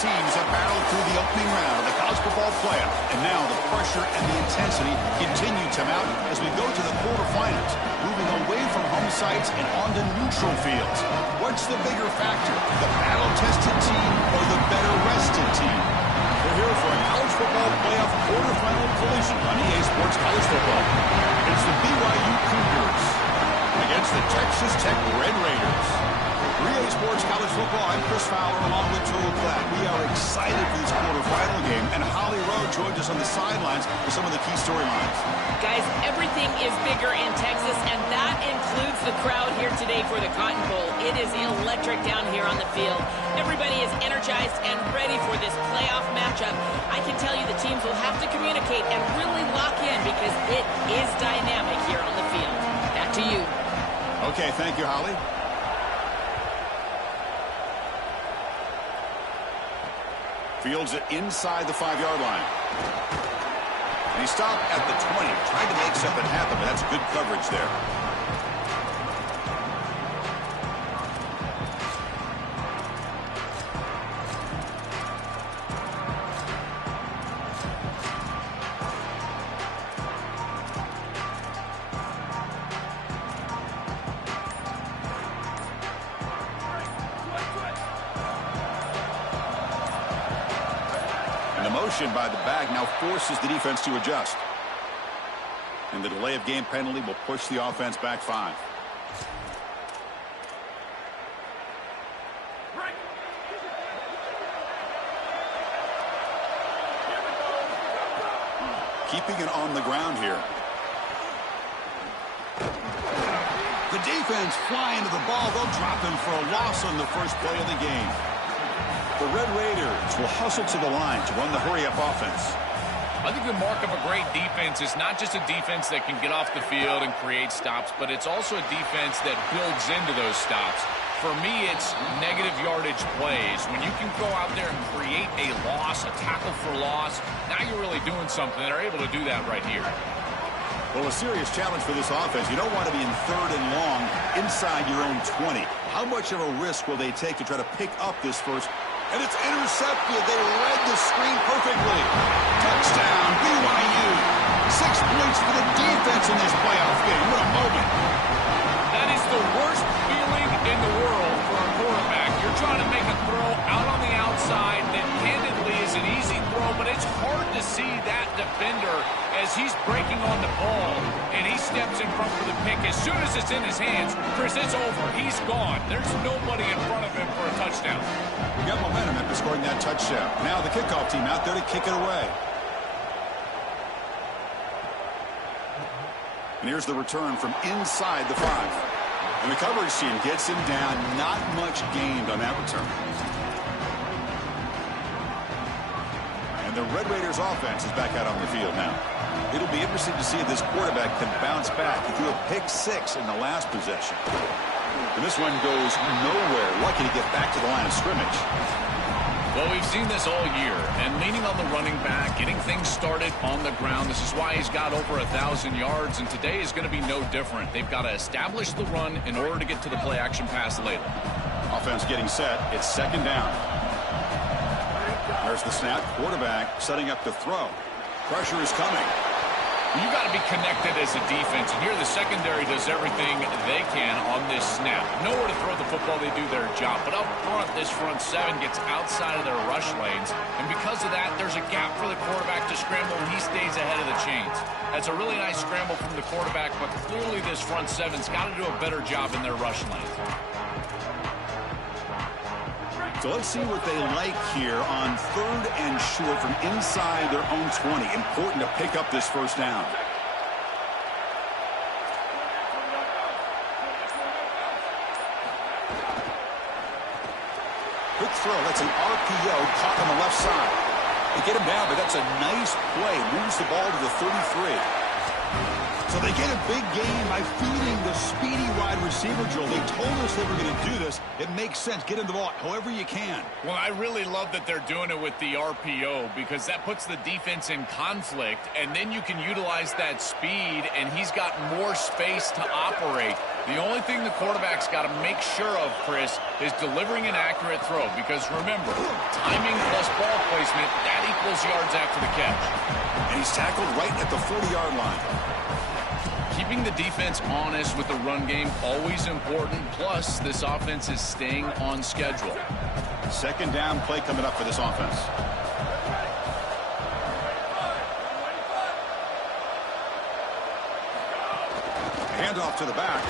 teams have battled through the opening round of the college football playoff, and now the pressure and the intensity continue to mount as we go to the quarterfinals, moving away from home sites and onto neutral fields. What's the bigger factor, the battle-tested team or the better-rested team? We're here for a college football playoff quarterfinal collision on EA Sports College Football. It's the BYU Cougars against the Texas Tech Red Raiders. EA Sports College Football, I'm Chris Fowler along with Total Platt. We are excited for this quarterfinal game, and Holly Rowe joins us on the sidelines for some of the key storylines. Guys, everything is bigger in Texas, and that includes the crowd here today for the Cotton Bowl. It is electric down here on the field. Everybody is energized and ready for this playoff matchup. I can tell you the teams will have to communicate and really lock in because it is dynamic here on the field. Back to you. Okay, thank you, Holly. Fields it inside the 5-yard line. And he stopped at the 20. Tried to make something happen, but that's good coverage there. By the back now forces the defense to adjust. And the delay of game penalty will push the offense back 5. Keeping it on the ground here. The defense flying to the ball. They'll drop him for a loss on the first play of the game. The Red Raiders will hustle to the line to run the hurry-up offense. I think the mark of a great defense is not just a defense that can get off the field and create stops, but it's also a defense that builds into those stops. For me, it's negative yardage plays. When you can go out there and create a loss, a tackle for loss, now you're really doing something. They're able to do that right here. Well, a serious challenge for this offense. You don't want to be in 3rd and long inside your own 20. How much of a risk will they take to try to pick up this first? And it's intercepted. They read the screen perfectly. Touchdown, BYU. 6 points for the defense in this playoff game. What a moment. That is the worst feeling in the world for a quarterback. You're trying to make a throw out on the outside that candidly is an easy throw, but it's hard to see that defender as he's breaking on the ball, and he steps in front for the pick. As soon as it's in his hands, Chris, it's over. He's gone. There's nobody in front of him for a touchdown. We got momentum after scoring that touchdown. Now the kickoff team out there to kick it away. And here's the return from inside the 5. And the coverage team gets him down. Not much gained on that return. And the Red Raiders offense is back out on the field now. It'll be interesting to see if this quarterback can bounce back. He threw a pick-6 in the last possession. And this one goes nowhere. Lucky to get back to the line of scrimmage. Well, we've seen this all year, and leaning on the running back, getting things started on the ground. This is why he's got over 1,000 yards, and today is going to be no different. They've got to establish the run in order to get to the play-action pass later. Offense getting set. It's 2nd down. There's the snap. Quarterback setting up the throw. Pressure is coming. You got to be connected as a defense, and here the secondary does everything they can on this snap. Nowhere to throw the football, they do their job. But up front, this front 7 gets outside of their rush lanes, and because of that, there's a gap for the quarterback to scramble, and he stays ahead of the chains. That's a really nice scramble from the quarterback, but clearly this front 7's got to do a better job in their rush lanes. So let's see what they like here on 3rd and short from inside their own 20. Important to pick up this first down. Quick throw. That's an RPO caught on the left side. They get him down, but that's a nice play. Moves the ball to the 33. So they get a big gain by feeding the speedy wide receiver, Joel. They told us they were going to do this. It makes sense. Get him the ball however you can. Well, I really love that they're doing it with the RPO because that puts the defense in conflict, and then you can utilize that speed, and he's got more space to operate. The only thing the quarterback's got to make sure of, Chris, is delivering an accurate throw. Because remember, timing plus ball placement, that equals yards after the catch. And he's tackled right at the 40-yard line. Keeping the defense honest with the run game, always important. Plus, this offense is staying on schedule. Second down play coming up for this offense. Handoff to the back.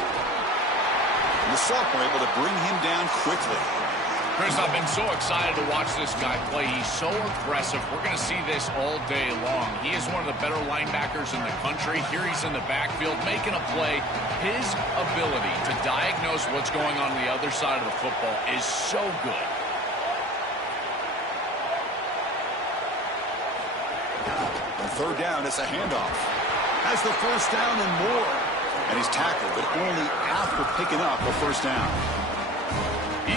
And the sophomore able to bring him down quickly. Chris, I've been so excited to watch this guy play. He's so aggressive. We're going to see this all day long. He is one of the better linebackers in the country. Here he's in the backfield making a play. His ability to diagnose what's going on the other side of the football is so good. On third down, it's a handoff. Has the first down and more. And he's tackled, but only after picking up a first down.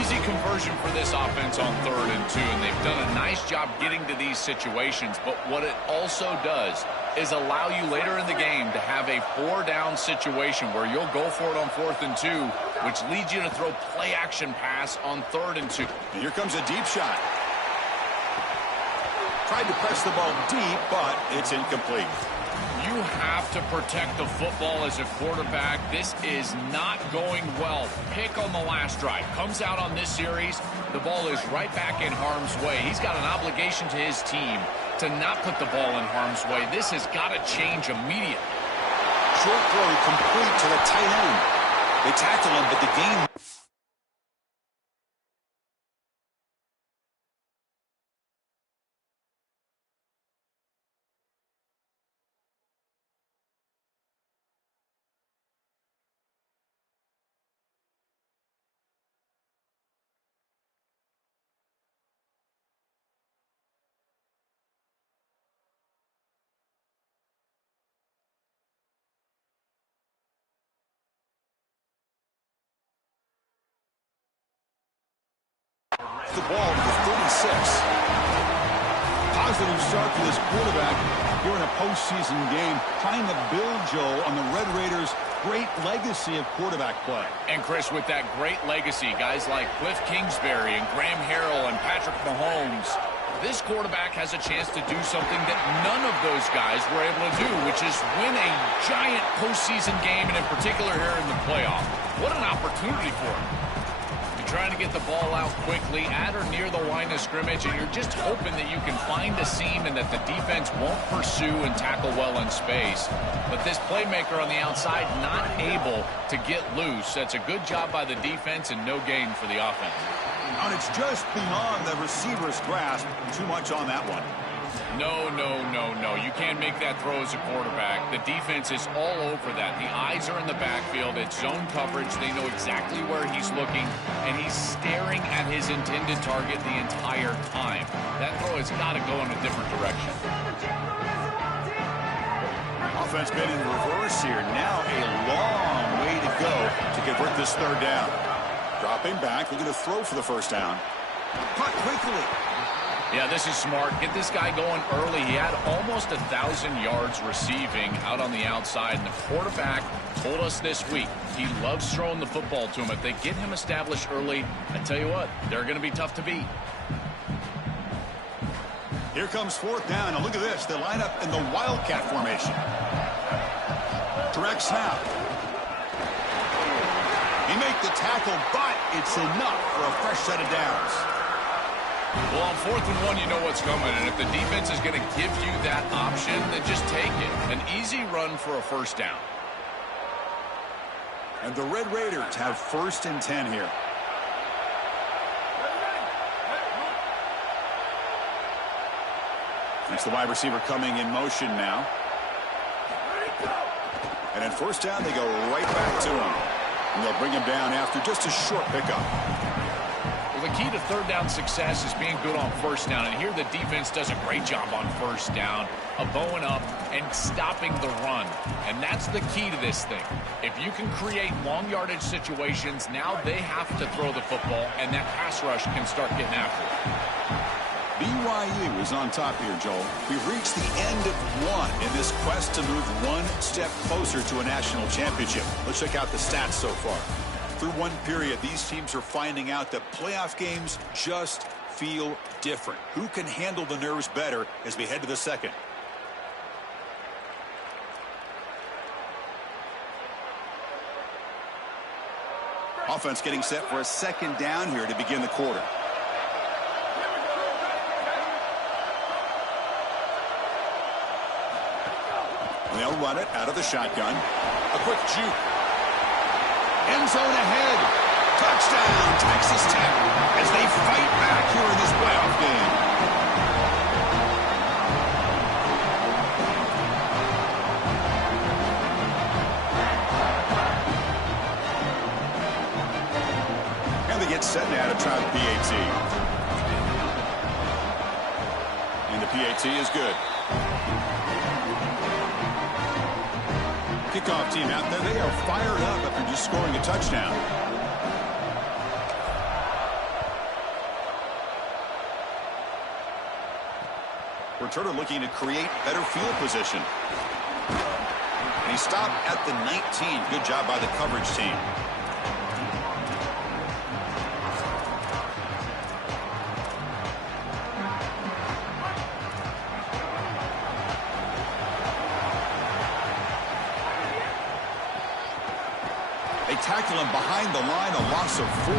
Easy conversion for this offense on 3rd and 2, and they've done a nice job getting to these situations. But what it also does is allow you later in the game to have a 4-down situation where you'll go for it on 4th and 2, which leads you to throw play-action pass on 3rd and 2. And here comes a deep shot. Tried to press the ball deep, but it's incomplete. You have to protect the football as a quarterback. This is not going well. Pick on the last drive. Comes out on this series. The ball is right back in harm's way. He's got an obligation to his team to not put the ball in harm's way. This has got to change immediately. Short throw complete to the tight end. They tackle him, but the game... The ball to 36. Positive start for this quarterback here in a postseason game, trying to build, Joe, on the Red Raiders' great legacy of quarterback play. And, Chris, with that great legacy, guys like Cliff Kingsbury and Graham Harrell and Patrick Mahomes, this quarterback has a chance to do something that none of those guys were able to do, which is win a giant postseason game, and in particular here in the playoff. What an opportunity for him. Trying to get the ball out quickly at or near the line of scrimmage, and you're just hoping that you can find a seam and that the defense won't pursue and tackle well in space. But this playmaker on the outside not able to get loose. That's a good job by the defense and no gain for the offense. And it's just beyond the receiver's grasp. Too much on that one. No, no, no, no. You can't make that throw as a quarterback. The defense is all over that. The eyes are in the backfield. It's zone coverage. They know exactly where he's looking, and he's staring at his intended target the entire time. That throw has got to go in a different direction. Offense been in reverse here. Now a long way to go to convert this third down. Dropping back, looking to throw for the first down. Caught quickly. Yeah, this is smart. Get this guy going early. He had almost 1,000 yards receiving out on the outside. And the quarterback told us this week he loves throwing the football to him. If they get him established early, I tell you what, they're going to be tough to beat. Here comes fourth down. And look at this. They line up in the Wildcat formation. Direct snap. He made the tackle, but it's enough for a fresh set of downs. Well, on 4th and 1, you know what's coming. And if the defense is going to give you that option, then just take it. An easy run for a first down. And the Red Raiders have 1st and 10 here. It's the wide receiver coming in motion now. And at first down, they go right back to him. And they'll bring him down after just a short pickup. Well, the key to third down success is being good on first down. And here the defense does a great job on first down, bowing up and stopping the run. And that's the key to this thing. If you can create long yardage situations, now they have to throw the football, and that pass rush can start getting after it. BYU is on top here, Joel. We've reached the end of one in this quest to move one step closer to a national championship. Let's check out the stats so far. Through one period, these teams are finding out that playoff games just feel different. Who can handle the nerves better as we head to the second? Offense getting set for a second down here to begin the quarter. They'll run it out of the shotgun. A quick juke. End zone ahead. Touchdown, Texas Tech, as they fight back here in this playoff game. And they get set now to try the PAT. And the PAT is good. Kickoff team out there. They are fired up after just scoring a touchdown. Returner looking to create better field position. And he stopped at the 19. Good job by the coverage team. They tackle him behind the line, a loss of 4.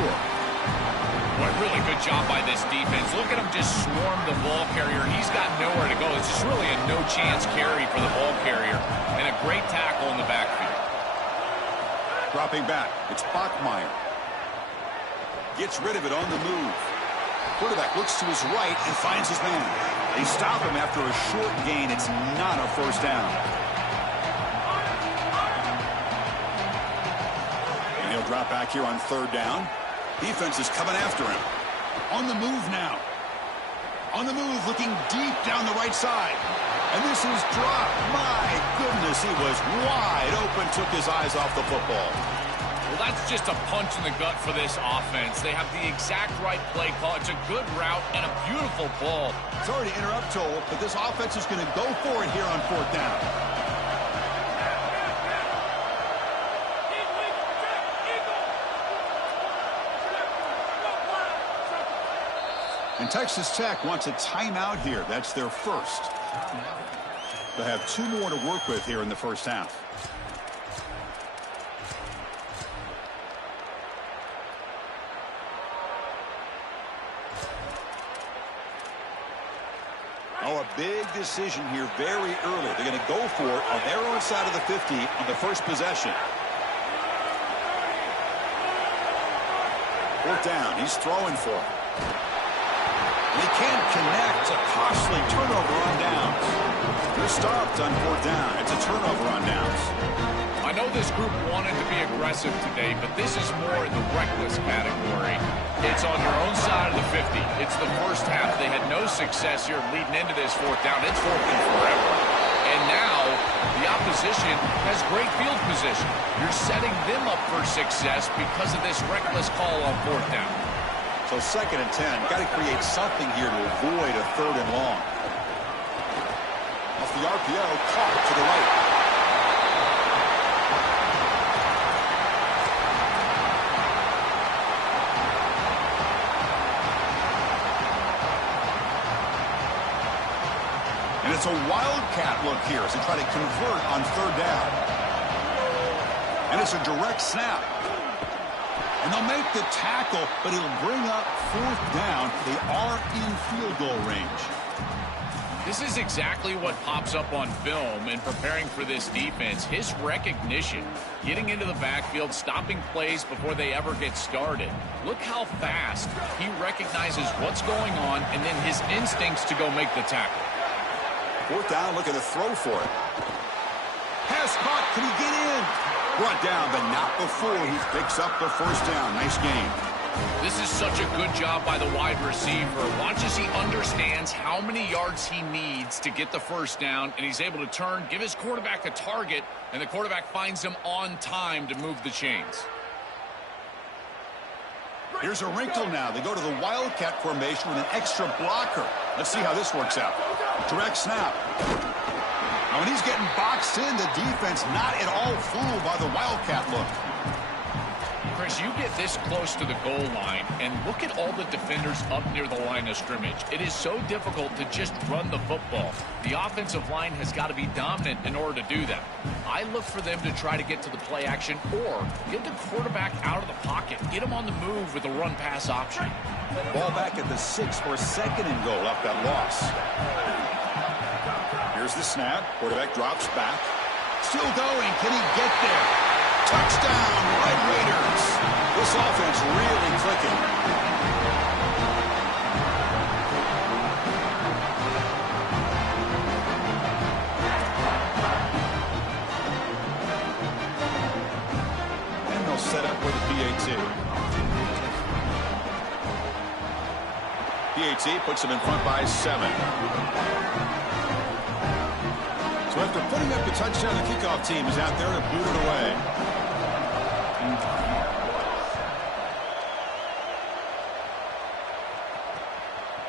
What a really good job by this defense. Look at him just swarm the ball carrier. He's got nowhere to go. It's just really a no-chance carry for the ball carrier. And a great tackle in the backfield. Dropping back, it's Bachmeier. Gets rid of it on the move. Quarterback looks to his right and finds his man. They stop him after a short gain. It's not a first down. And he'll drop back here on third down. Defense is coming after him. On the move now. On the move, looking deep down the right side. And this is dropped. My goodness, he was wide open, took his eyes off the football. Well, that's just a punch in the gut for this offense. They have the exact right play call. It's a good route and a beautiful ball. Sorry to interrupt, Joel, but this offense is going to go for it here on fourth down. And Texas Tech wants a timeout here. That's their first. They'll have 2 more to work with here in the first half. Oh, a big decision here very early. They're going to go for it on their own side of the 50 on the first possession. Fourth down. He's throwing for it. They can't connect. A costly turnover on downs. They're stopped on fourth down. It's a turnover on downs. I know this group wanted to be aggressive today, but this is more in the reckless category. It's on your own side of the 50. It's the first half. They had no success here leading into this fourth down. It's fourth and forever. And now the opposition has great field position. You're setting them up for success because of this reckless call on fourth down. So second and 10. Got to create something here to avoid a third and long. Off the RPO, caught to the right. And it's a wildcat look here as they try to convert on third down. And it's a direct snap. And they'll make the tackle, but it'll bring up fourth down. They are in field goal range. This is exactly what pops up on film in preparing for this defense. His recognition, getting into the backfield, stopping plays before they ever get started. Look how fast he recognizes what's going on and then his instincts to go make the tackle. Fourth down, looking to throw for it. Pass caught. Can he get in? Brought down, but not before he picks up the first down. Nice game. This is such a good job by the wide receiver. Watch as he understands how many yards he needs to get the first down, and he's able to turn, give his quarterback a target, and the quarterback finds him on time to move the chains. Here's a wrinkle now. They go to the Wildcat formation with an extra blocker. Let's see how this works out. Direct snap. Now when he's getting boxed in, the defense not at all fooled by the Wildcat look. Chris, you get this close to the goal line, and look at all the defenders up near the line of scrimmage. It is so difficult to just run the football. The offensive line has got to be dominant in order to do that. I look for them to try to get to the play action or get the quarterback out of the pocket, get him on the move with a run-pass option. Ball back at the 6 for 2nd and goal up that loss. Here's the snap. Quarterback drops back. Still going. Can he get there? Touchdown, Red Raiders. This offense really clicking. And they'll set up with a PAT. PAT puts them in front by 7. So after putting up the touchdown, the kickoff team is out there to boot it away.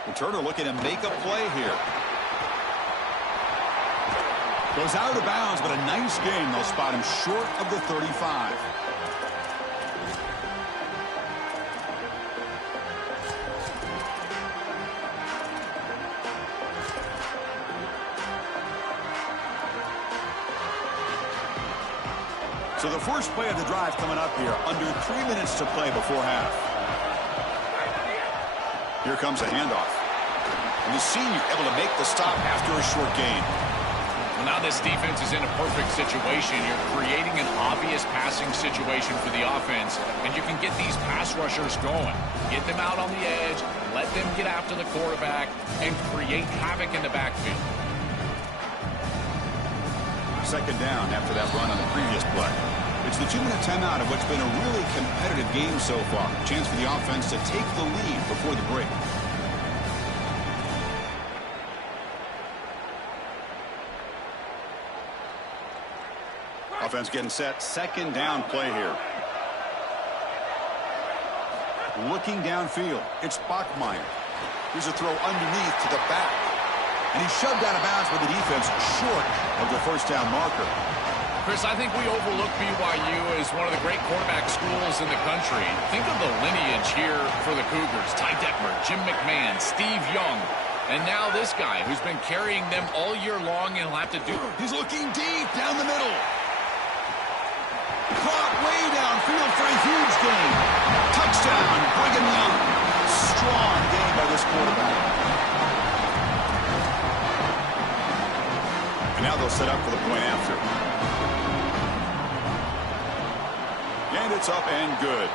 Returner looking to make a play here. Goes out of bounds, but a nice game. They'll spot him short of the 35. So the first play of the drive coming up here. Under 3 minutes to play before half. Here comes a handoff. And the senior able to make the stop after a short gain. Well, now this defense is in a perfect situation. You're creating an obvious passing situation for the offense, and you can get these pass rushers going. Get them out on the edge, let them get after the quarterback, and create havoc in the backfield. 2nd down after that run on the previous play. It's the 2-minute timeout of what's been a really competitive game so far. Chance for the offense to take the lead before the break. Offense getting set. 2nd down play here. Looking downfield. It's Bachmeier. Here's a throw underneath to the back. And he's shoved out of bounds with the defense short of the 1st down marker. Chris, I think we overlook BYU as one of the great quarterback schools in the country. Think of the lineage here for the Cougars. Ty Detmer, Jim McMahon, Steve Young, and now this guy who's been carrying them all year long and will have to do. He's looking deep down the middle. Caught way downfield for a huge gain. Touchdown, Brigham Young. Strong game by this quarterback. And now they'll set up for the point after. And it's up and good.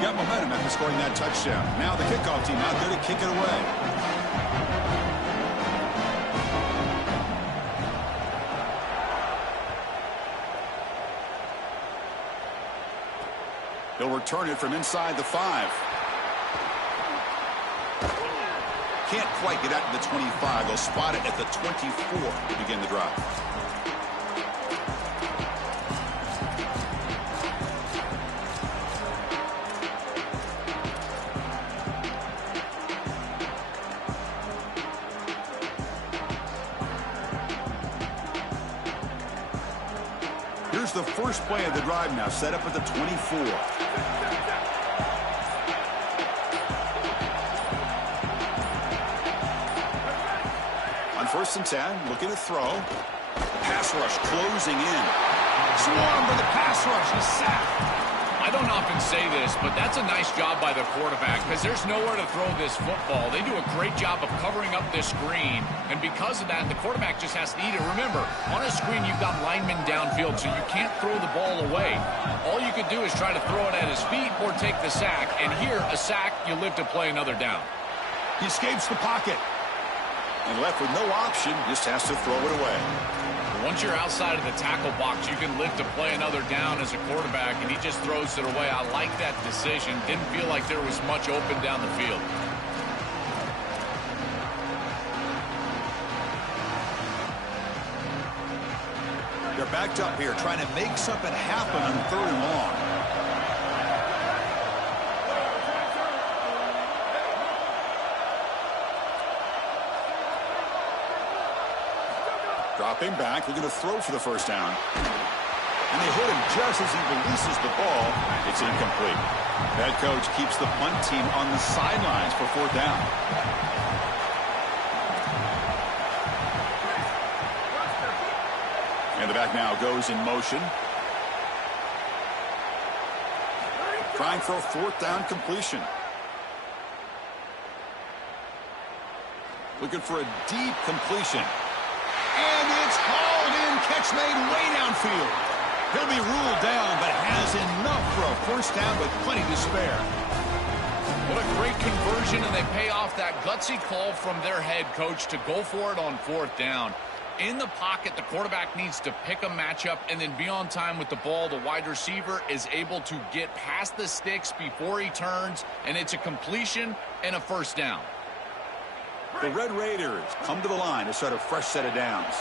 Got momentum after scoring that touchdown. Now the kickoff team out there to kick it away. He'll return it from inside the 5. Can't quite get out to the 25. They'll spot it at the 24 to begin the drive. Here's the first play of the drive now, set up at the 24. On 1st and 10, looking to throw. Pass rush closing in. Swarmed by the pass rush. He's sacked. I don't often say this, but that's a nice job by the quarterback because there's nowhere to throw this football. They do a great job of covering up this screen, and because of that, the quarterback just has to eat it. Remember, on a screen, you've got linemen downfield, so you can't throw the ball away. All you could do is try to throw it at his feet or take the sack, and here, a sack, you live to play another down. He escapes the pocket. And left with no option, just has to throw it away. Once you're outside of the tackle box, you can live to play another down as a quarterback, and he just throws it away. I like that decision. Didn't feel like there was much open down the field. They're backed up here trying to make something happen on 3rd and long. Dropping back, looking to throw for the first down. And they hit him just as he releases the ball. It's incomplete. That coach keeps the punt team on the sidelines for 4th down. And the back now goes in motion. Trying for a 4th down completion. Looking for a deep completion. And it's hauled in. Catch made way downfield. He'll be ruled down, but has enough for a 1st down with plenty to spare. What a great conversion, and they pay off that gutsy call from their head coach to go for it on 4th down. In the pocket, the quarterback needs to pick a matchup and then be on time with the ball. The wide receiver is able to get past the sticks before he turns, and it's a completion and a 1st down. The Red Raiders come to the line to start a fresh set of downs.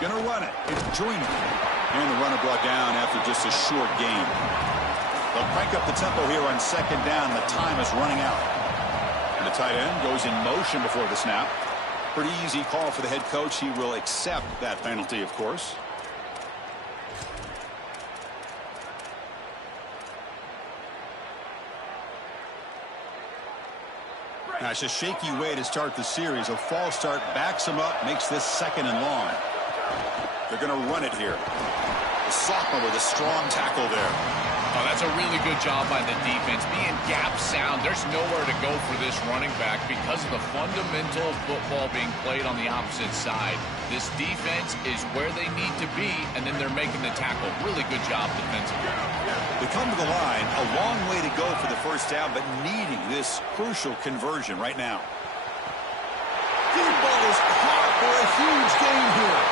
Gonna run it. It's Joyner. And the runner brought down after just a short gain. They'll crank up the tempo here on 2nd down. The time is running out. And the tight end goes in motion before the snap. Pretty easy call for the head coach. He will accept that penalty, of course. That's a shaky way to start the series. A false start backs him up, makes this 2nd and long. They're going to run it here. The sophomore with a strong tackle there. Oh, that's a really good job by the defense. Being gap sound, there's nowhere to go for this running back because of the fundamental football being played on the opposite side. This defense is where they need to be, and then they're making the tackle. Really good job defensively. They come to the line, a long way to go for the 1st down, but needing this crucial conversion right now. Deep ball is caught for a huge gain here.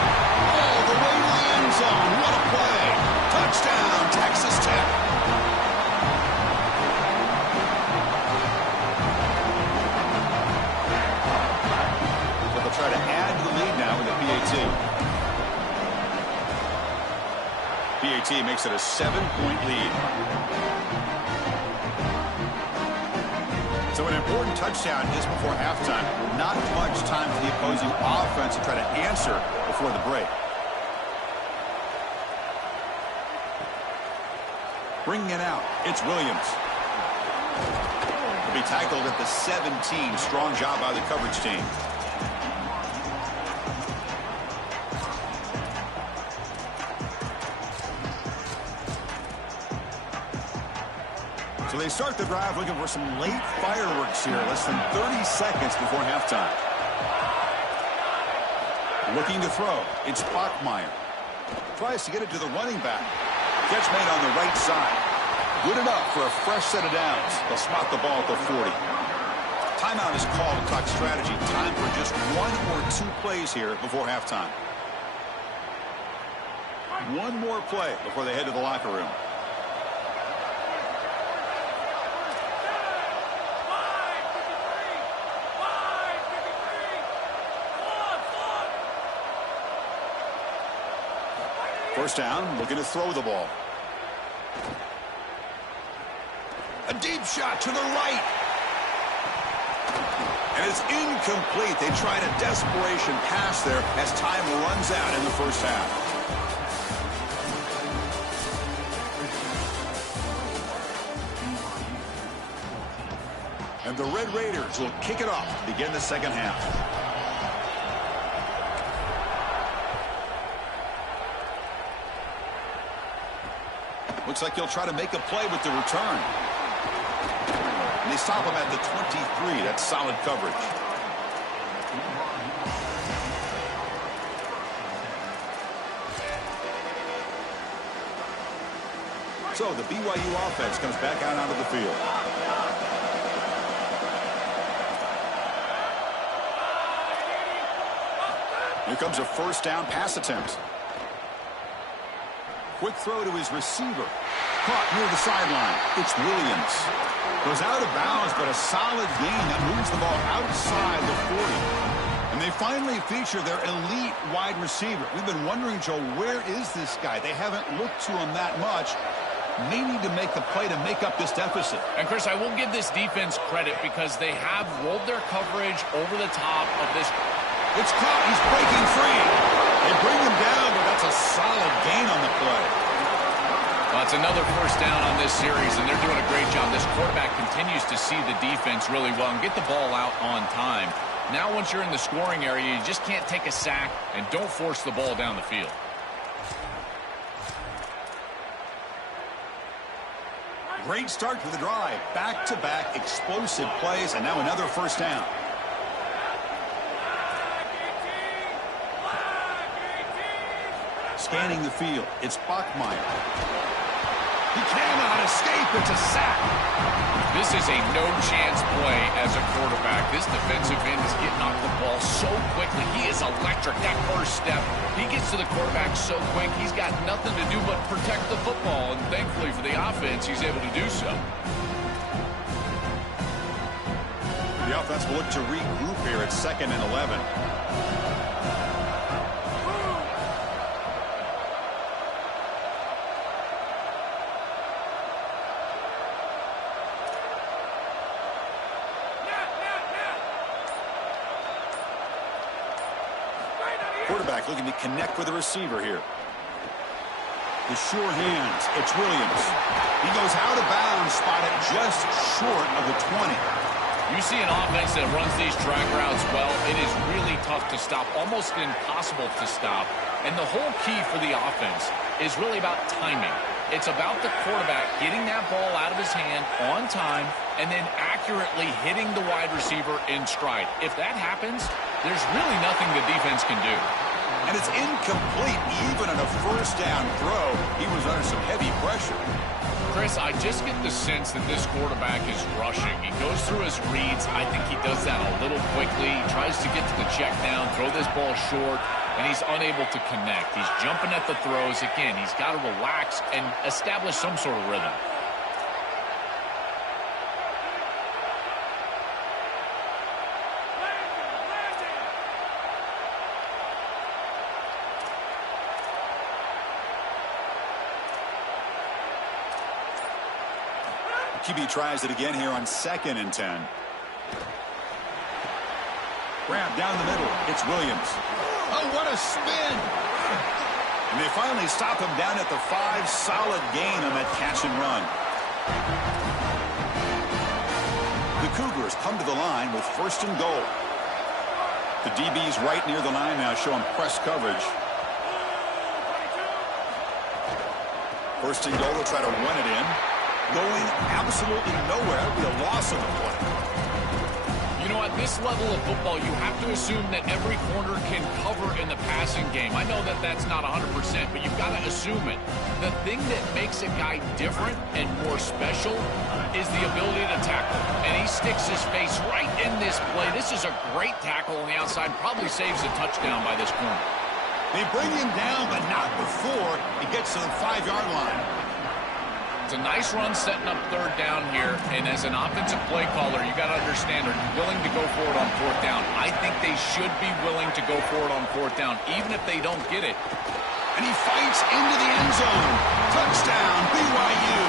All the way to the end zone. What a play. Touchdown, Texas Tech. So they'll try to add to the lead now with a PAT. PAT makes it a 7-point lead. So an important touchdown just before halftime. Not much time for the opposing offense to try to answer before the break. Bringing it out, it's Williams. He'll be tackled at the 17. Strong job by the coverage team. So they start the drive looking for some late fireworks here. Less than 30 seconds before halftime. Looking to throw. It's Bachmeier. Tries to get it to the running back. Catch made on the right side. Good enough for a fresh set of downs. They'll spot the ball at the 40. Timeout is called to talk strategy. Time for just 1 or 2 plays here before halftime. One more play before they head to the locker room. First down, looking to throw the ball. A deep shot to the right. And it's incomplete. They tried a desperation pass there as time runs out in the 1st half. And the Red Raiders will kick it off to begin the 2nd half. Looks like he'll try to make a play with the return. And they stop him at the 23. That's solid coverage. So the BYU offense comes back out onto the field. Here comes a 1st down pass attempt. Quick throw to his receiver. Caught near the sideline. It's Williams. Goes out of bounds, but a solid gain that moves the ball outside the 40. And they finally feature their elite wide receiver. We've been wondering, Joe, where is this guy? They haven't looked to him that much. May need to make the play to make up this deficit. And, Chris, I will give this defense credit because they have rolled their coverage over the top of this. It's caught. He's breaking free. They bring him down, but that's a solid gain on the play. Well, it's another first down on this series, and they're doing a great job. This quarterback continues to see the defense really well and get the ball out on time. Now, once you're in the scoring area, you just can't take a sack and don't force the ball down the field. Great start to the drive. Back-to-back explosive plays, and now another first down. Scanning the field, it's Bachmeier. He cannot escape. It's a sack. This is a no-chance play as a quarterback. This defensive end is getting off the ball so quickly. He is electric. That first step, he gets to the quarterback so quick, he's got nothing to do but protect the football. And thankfully for the offense, he's able to do so. The offense will look to regroup here at 2nd and 11. Quarterback looking to connect with the receiver here. The sure hands. It's Williams. He goes out of bounds, spotted just short of the 20. You see an offense that runs these drag routes well, it is really tough to stop, almost impossible to stop. And the whole key for the offense is really about timing. It's about the quarterback getting that ball out of his hand on time and then accurately hitting the wide receiver in stride. If that happens, there's really nothing the defense can do. And it's incomplete even on a first down throw. He was under some heavy pressure. Chris, I just get the sense that this quarterback is rushing. He goes through his reads. I think he does that a little quickly. He tries to get to the check down, throw this ball short, and he's unable to connect. He's jumping at the throws. Again, he's got to relax and establish some sort of rhythm. QB tries it again here on 2nd and 10. Grab down the middle. It's Williams. Oh, what a spin. And they finally stop him down at the 5. Solid gain on that catch and run. The Cougars come to the line with 1st and goal. The DB's right near the line now, showing press coverage. 1st and goal, they'll try to run it in. Going absolutely nowhere. That would be a loss of the play. You know, at this level of football, you have to assume that every corner can cover in the passing game. I know that that's not 100%, but you've got to assume it. The thing that makes a guy different and more special is the ability to tackle. And he sticks his face right in this play. This is a great tackle on the outside. Probably saves a touchdown by this corner. They bring him down, but not before he gets to the 5-yard line. It's a nice run setting up 3rd down here, and as an offensive play caller, you got to understand, are you willing to go for it on 4th down? I think they should be willing to go for it on 4th down, even if they don't get it. And he fights into the end zone. Touchdown, BYU.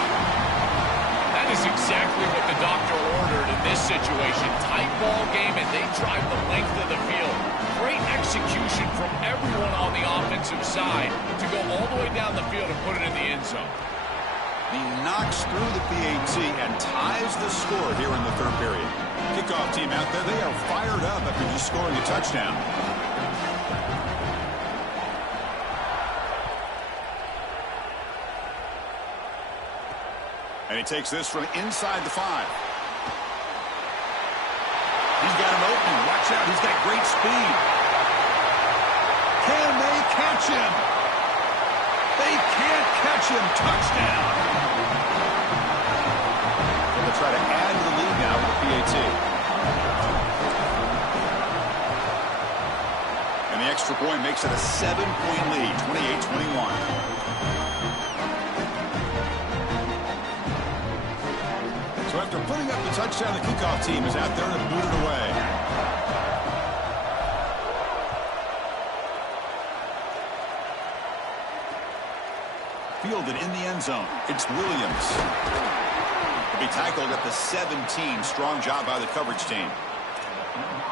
That is exactly what the doctor ordered in this situation. Tight ball game, and they drive the length of the field. Great execution from everyone on the offensive side to go all the way down the field and put it in the end zone. He knocks through the PAT and ties the score here in the 3rd period. Kickoff team out there, they are fired up after just scoring a touchdown. And he takes this from inside the 5. He's got him open. Watch out, he's got great speed. Can they catch him? They can't catch him. Touchdown. They'll try to add to the lead now with the PAT. And the extra point makes it a 7-point lead, 28-21. So So after putting up the touchdown, the kickoff team is out there to boot it away. Fielded in the end zone. It's Williams. He'll be tackled at the 17. Strong job by the coverage team.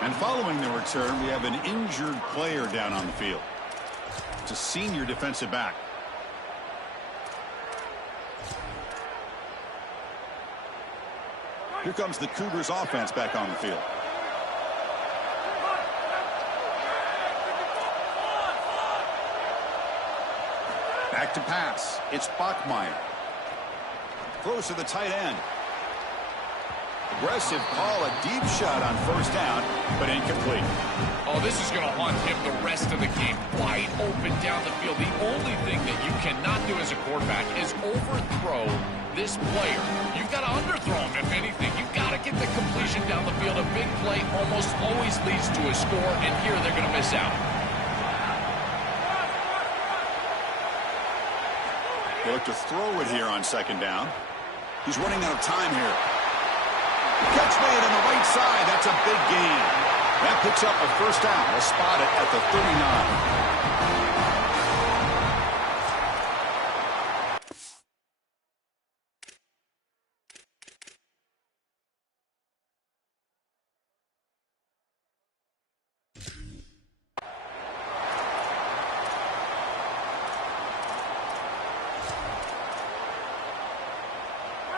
And following the return, we have an injured player down on the field. It's a senior defensive back. Here comes the Cougars offense back on the field. Back to pass. It's Bachmeier. Throws to the tight end. Aggressive call, a deep shot on first down, but incomplete. Oh, this is going to haunt him the rest of the game. Wide open down the field. The only thing that you cannot do as a quarterback is overthrow this player. You've got to underthrow him, if anything. You've got to get the completion down the field. A big play almost always leads to a score, and here they're going to miss out. They look to throw it here on second down. He's running out of time here. Catch made on the right side. That's a big gain. That picks up a first down. They'll spot it at the 39.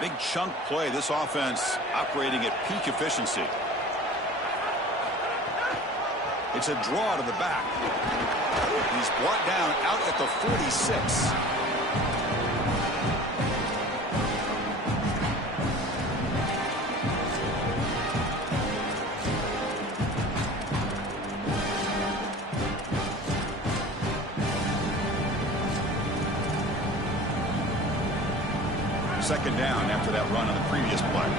Big chunk play. This offense operating at peak efficiency. It's a draw to the back. He's brought down out at the 46. Second down after that run on the previous play.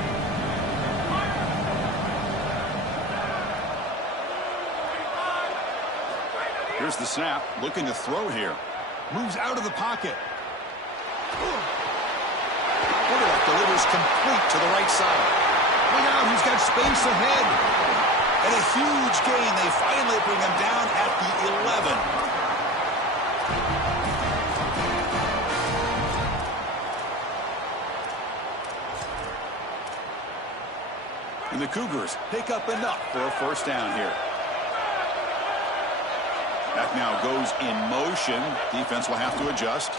Here's the snap, looking to throw here. Moves out of the pocket. Quarterback delivers complete to the right side. Look out, he's got space ahead. And a huge gain. They finally bring him down at the 11. And the Cougars pick up enough for a first down here. That now goes in motion. Defense will have to adjust.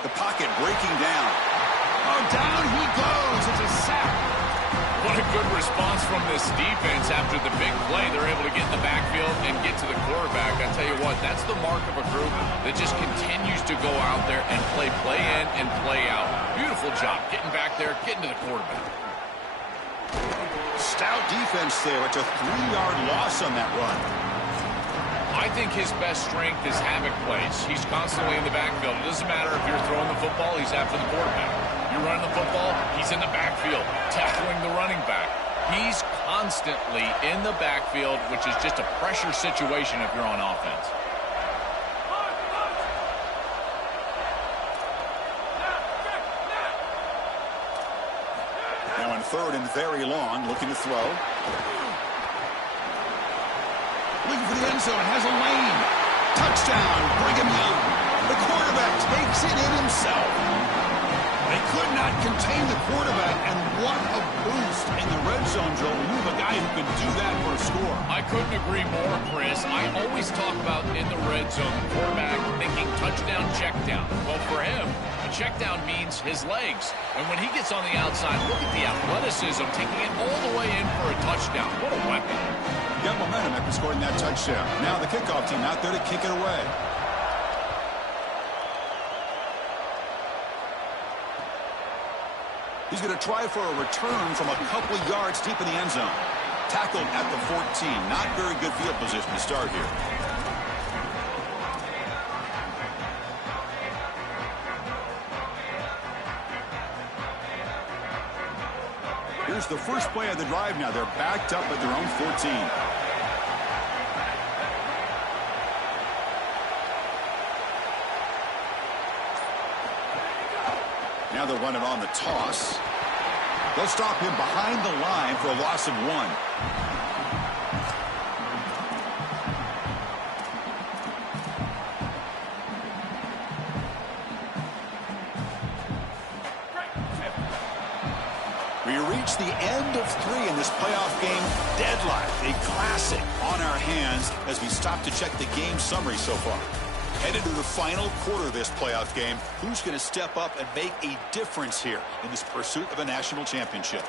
The pocket breaking down. Oh, down he goes. It's a sack. What a good response from this defense after the big play. They're able to get in the backfield and get to the quarterback. I tell you what, that's the mark of a group that just continues to go out there and play in and play out. Beautiful job getting back there, getting to the quarterback. Stout defense there. It's a 3-yard loss on that run. I think his best strength is havoc plays. He's constantly in the backfield. It doesn't matter if you're throwing the football, he's after the quarterback. You're running the football, he's in the backfield, tackling the running back. He's constantly in the backfield, which is just a pressure situation if you're on offense. Now in third and very long, looking to throw. Looking for the end zone, has a lane. Touchdown, Brigham Young. The quarterback takes it in himself. They could not contain the quarterback, and what a boost in the red zone, Joe. You have a guy who can do that for a score. I couldn't agree more, Chris. I always talk about in the red zone, the quarterback thinking touchdown, check down. Well, for him, a check down means his legs. And when he gets on the outside, look at the athleticism, taking it all the way in for a touchdown. What a weapon. Got momentum after scoring that touchdown. Now the kickoff team out there to kick it away. He's going to try for a return from a couple yards deep in the end zone. Tackled at the 14. Not very good field position to start here. Here's the first play of the drive now. They're backed up at their own 14. Now they'll run it on the toss. They'll stop him behind the line for a loss of 1. We reach the end of 3 in this playoff game. Deadlock, a classic on our hands as we stop to check the game summary so far. Headed to the final quarter of this playoff game. Who's going to step up and make a difference here in this pursuit of a national championship?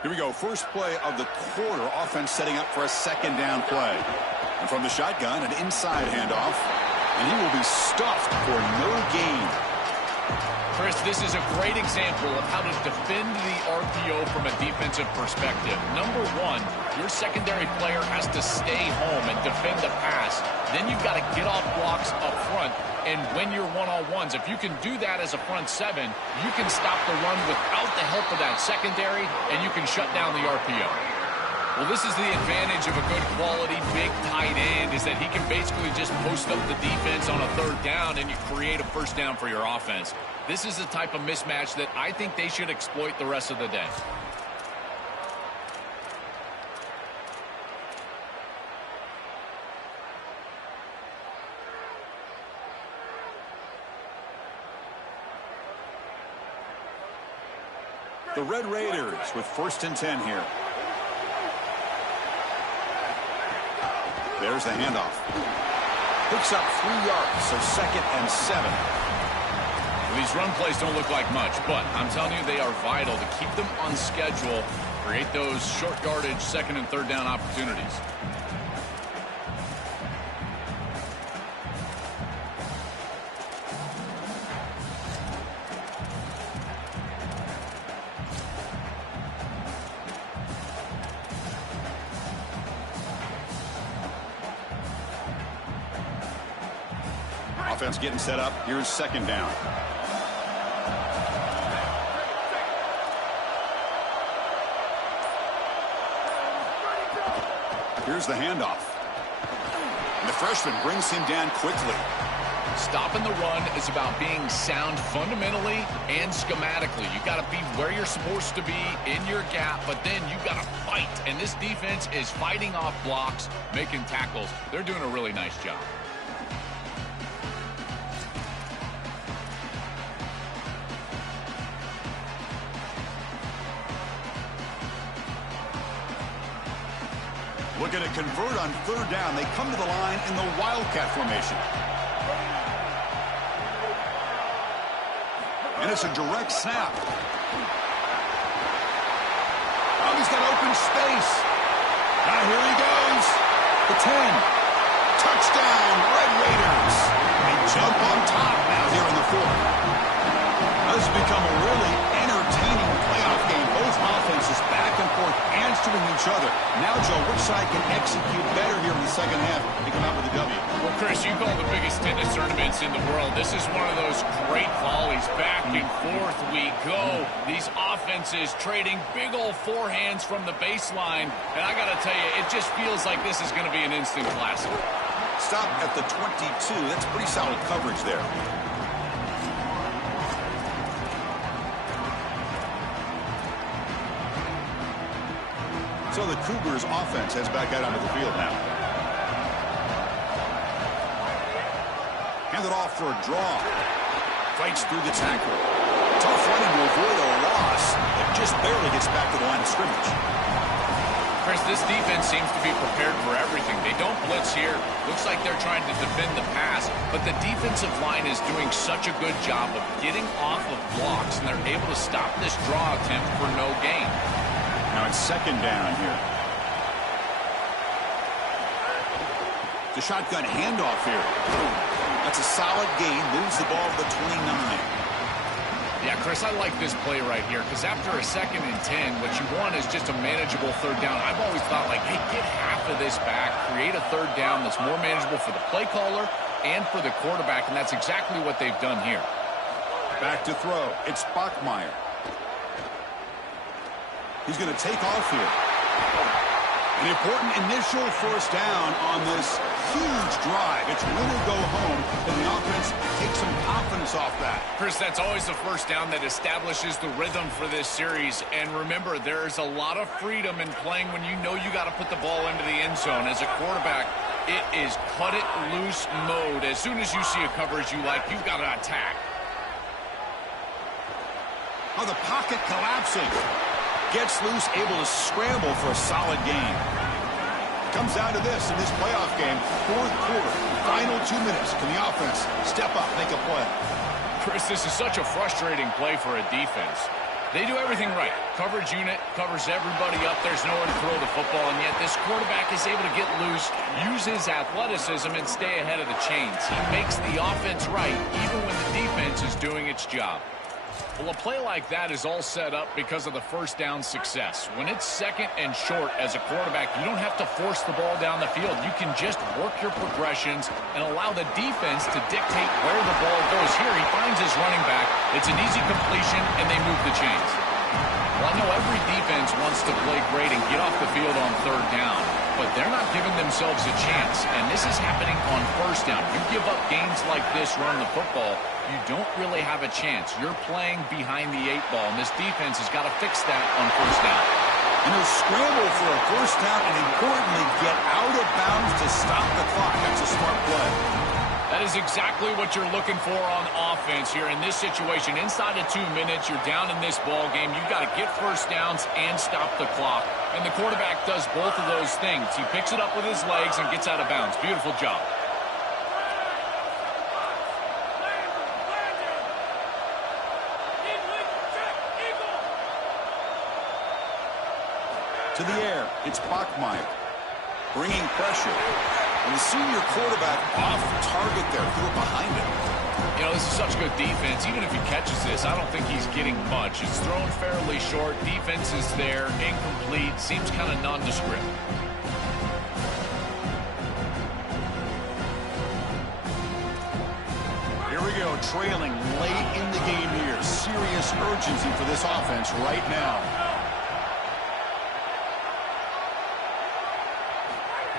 Here we go. First play of the quarter. Offense setting up for a second down play. And from the shotgun, an inside handoff. And he will be stuffed for no gain. Chris, this is a great example of how to defend the RPO from a defensive perspective. Number 1, your secondary player has to stay home and defend the pass. Then you've got to get off blocks up front. And when you're one-on-ones, if you can do that as a front 7, you can stop the run without the help of that secondary, and you can shut down the RPO. Well, this is the advantage of a good quality big tight end, is that he can basically just post up the defense on a 3rd down, and you create a first down for your offense. This is the type of mismatch that I think they should exploit the rest of the day. The Red Raiders with 1st and 10 here. There's the handoff. Picks up 3 yards, so 2nd and 7. Well, these run plays don't look like much, but I'm telling you they are vital to keep them on schedule, create those short yardage 2nd and 3rd down opportunities. Offense getting set up. Here's 2nd down. Here's the handoff. And the freshman brings him down quickly. Stopping the run is about being sound fundamentally and schematically. You got to be where you're supposed to be in your gap, but then you got to fight. And this defense is fighting off blocks, making tackles. They're doing a really nice job. Looking to convert on 3rd down. They come to the line in the Wildcat formation. And it's a direct snap. Oh, he's got open space. Now here he goes. The 10. Touchdown, Red Raiders. They jump on top now here in the 4th. This has become a really entertaining playoff game. Both offenses back and forth answering each other. Now, Joe, which side can execute better here in the 2nd half to come out with a W? Well, Chris, you call the biggest tennis tournaments in the world. This is one of those great volleys. Back and forth we go. These offenses trading big old forehands from the baseline. And I got to tell you, it just feels like this is going to be an instant classic. Stop at the 22. That's pretty solid coverage there. So the Cougars offense heads back out onto the field now. Hand it off for a draw. Fights through the tackle. Tough running to avoid a loss. It just barely gets back to the line of scrimmage. Chris, this defense seems to be prepared for everything. They don't blitz here. Looks like they're trying to defend the pass. But the defensive line is doing such a good job of getting off of blocks, and they're able to stop this draw attempt for no gain. Now it's 2nd down here. The shotgun handoff here. That's a solid gain. Moves the ball to the 29. Yeah, Chris, I like this play right here because after a 2nd and 10, what you want is just a manageable 3rd down. I've always thought, like, hey, get half of this back, create a 3rd down that's more manageable for the play caller and for the quarterback, and that's exactly what they've done here. Back to throw. It's Bachmeier. He's going to take off here. An important initial first down on this huge drive. It's win or go home, and the offense takes some confidence off that. Chris, that's always the first down that establishes the rhythm for this series. And remember, there's a lot of freedom in playing when you know you got to put the ball into the end zone. As a quarterback, it is cut it loose mode. As soon as you see a coverage you like, you've got to attack. Oh, the pocket collapsing. Gets loose, able to scramble for a solid gain. Comes down to this in this playoff game. Fourth quarter, final 2 minutes. Can the offense step up, make a play? Chris, this is such a frustrating play for a defense. They do everything right. Coverage unit covers everybody up. There's nowhere to throw the football, and yet this quarterback is able to get loose, use his athleticism, and stay ahead of the chains. He makes the offense right, even when the defense is doing its job. Well, a play like that is all set up because of the first down success. When it's second and short as a quarterback, you don't have to force the ball down the field. You can just work your progressions and allow the defense to dictate where the ball goes. Here, he finds his running back. It's an easy completion, and they move the chains. Well, I know every defense wants to play great and get off the field on third down, but they're not giving themselves a chance, and this is happening on first down. You give up gains like this running the football, you don't really have a chance. You're playing behind the 8 ball, and this defense has got to fix that on first down. And they'll scramble for a first down and, importantly, get out of bounds to stop the clock. That's a smart play. That is exactly what you're looking for on offense here in this situation. Inside of 2 minutes, you're down in this ball game. You've got to get first downs and stop the clock. And the quarterback does both of those things. He picks it up with his legs and gets out of bounds. Beautiful job. To the air, it's Bachmeier. Bringing pressure. And the senior quarterback off target there, threw it behind him. You know, this is such good defense. Even if he catches this, I don't think he's getting much. It's thrown fairly short. Defense is there. Incomplete. Seems kind of nondescript. Here we go, trailing late in the game here. Serious urgency for this offense right now.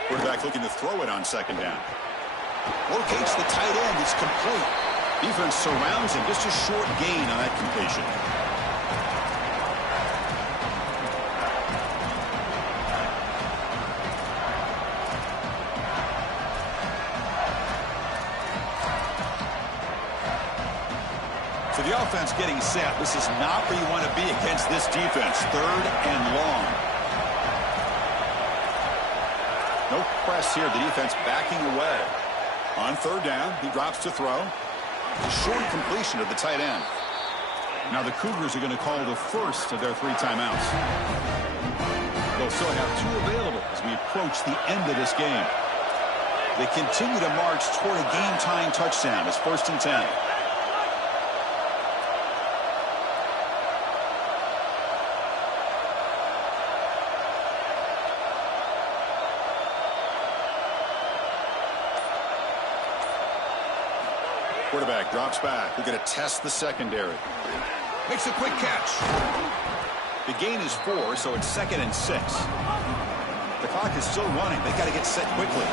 Quarterback looking to throw it on second down. Locates the tight end. It's complete. Defense surrounds him. Just a short gain on that completion. So the offense getting set. This is not where you want to be against this defense. Third and long. No press here. The defense backing away. On third down, he drops to throw. A short completion of the tight end. Now the Cougars are going to call the first of their 3 timeouts. They'll still have 2 available as we approach the end of this game. They continue to march toward a game-tying touchdown. It's 1st and 10. Quarterback drops back. We're going to test the secondary. Makes a quick catch. The gain is 4, so it's 2nd and 6. The clock is still running. They've got to get set quickly.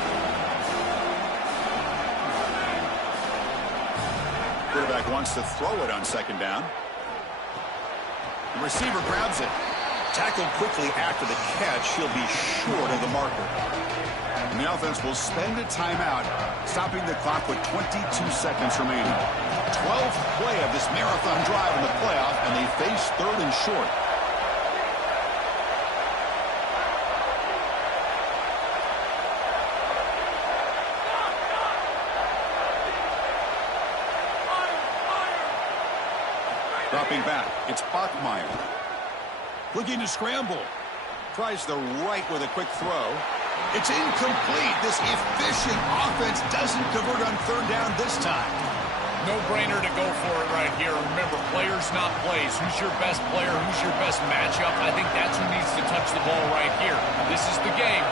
Quarterback wants to throw it on second down. The receiver grabs it. Tackled quickly after the catch. He'll be short of the marker. And the offense will spend a timeout, stopping the clock with 22 seconds remaining. 12th play of this marathon drive in the playoff, and they face 3rd and short. Dropping back, it's Bachmeier. Looking to scramble. Tries the right with a quick throw. It's incomplete. This efficient offense doesn't convert on third down this time. No-brainer to go for it right here. Remember, players, not plays. Who's your best player? Who's your best matchup? I think that's who needs to touch the ball right here. This is the game.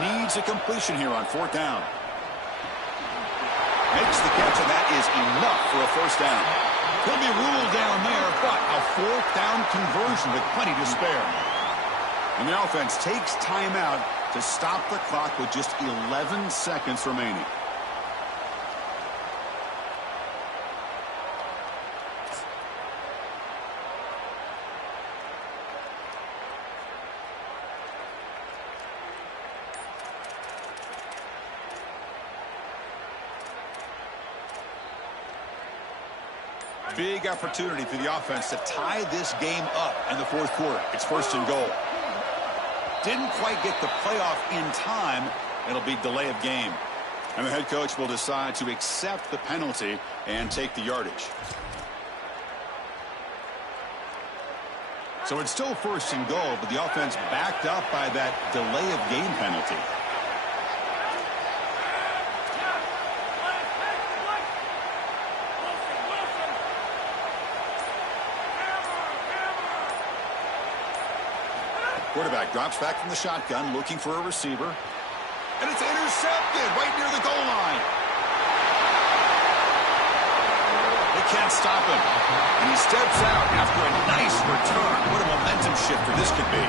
Need needs a completion here on 4th down. Makes the catch, and that is enough for a first down. He'll be ruled down there, but a 4th down conversion with plenty to spare. And the offense takes timeout to stop the clock with just 11 seconds remaining. Big opportunity for the offense to tie this game up in the 4th quarter. It's 1st and goal. Didn't quite get the playoff in time. It'll be delay of game. And the head coach will decide to accept the penalty and take the yardage. So it's still 1st and goal, but the offense backed up by that delay of game penalty. Quarterback drops back from the shotgun, looking for a receiver. And it's intercepted right near the goal line. They can't stop him. And he steps out after a nice return. What a momentum shifter this could be.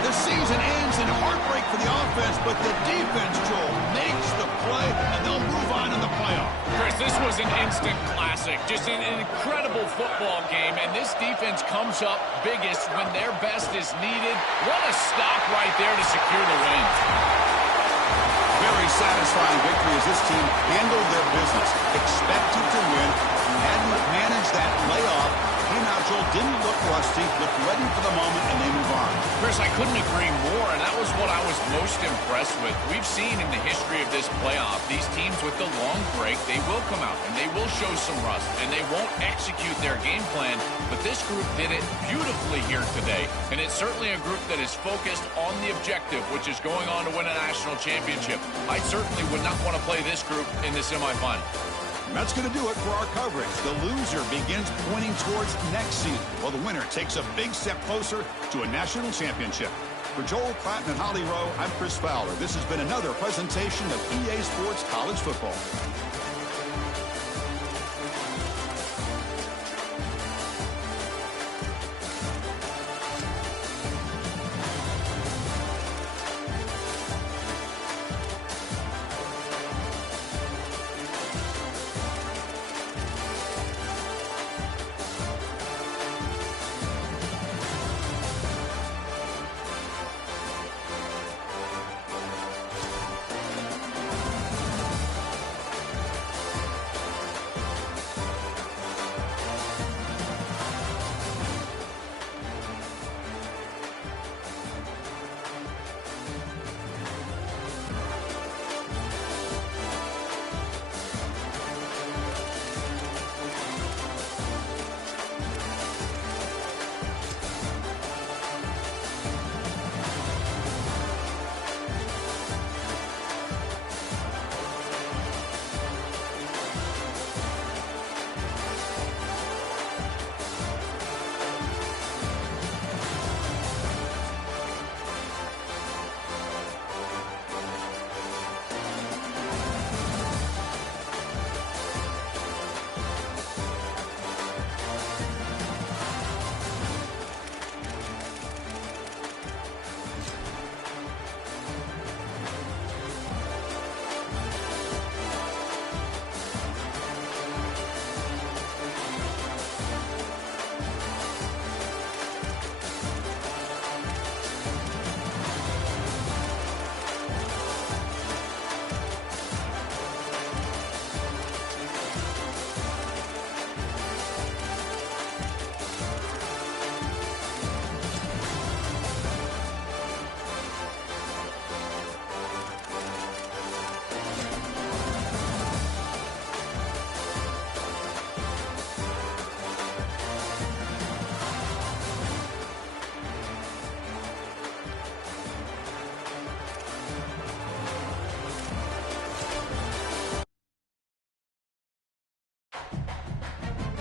The season ends in heartbreak for the offense, but the defense, Joel, makes the play, and they'll move on in the playoff. Chris, this was an instant classic. Just an incredible football game, and this defense comes up biggest when their best is needed. What a stop right there to secure the win. Very satisfying victory as this team handled their business. Expected to win. Hadn't managed that layoff. Came out, Joel, didn't look rusty, looked ready for the moment, and they move on. Chris, I couldn't agree more, and that was what I was most impressed with. We've seen in the history of this playoff, these teams with the long break, they will come out, and they will show some rust, and they won't execute their game plan, but this group did it beautifully here today, and it's certainly a group that is focused on the objective, which is going on to win a national championship. I certainly would not want to play this group in the semifinal. And that's going to do it for our coverage. The loser begins pointing towards next season, while the winner takes a big step closer to a national championship. For Joel Klatten and Holly Rowe, I'm Chris Fowler. This has been another presentation of EA Sports College Football.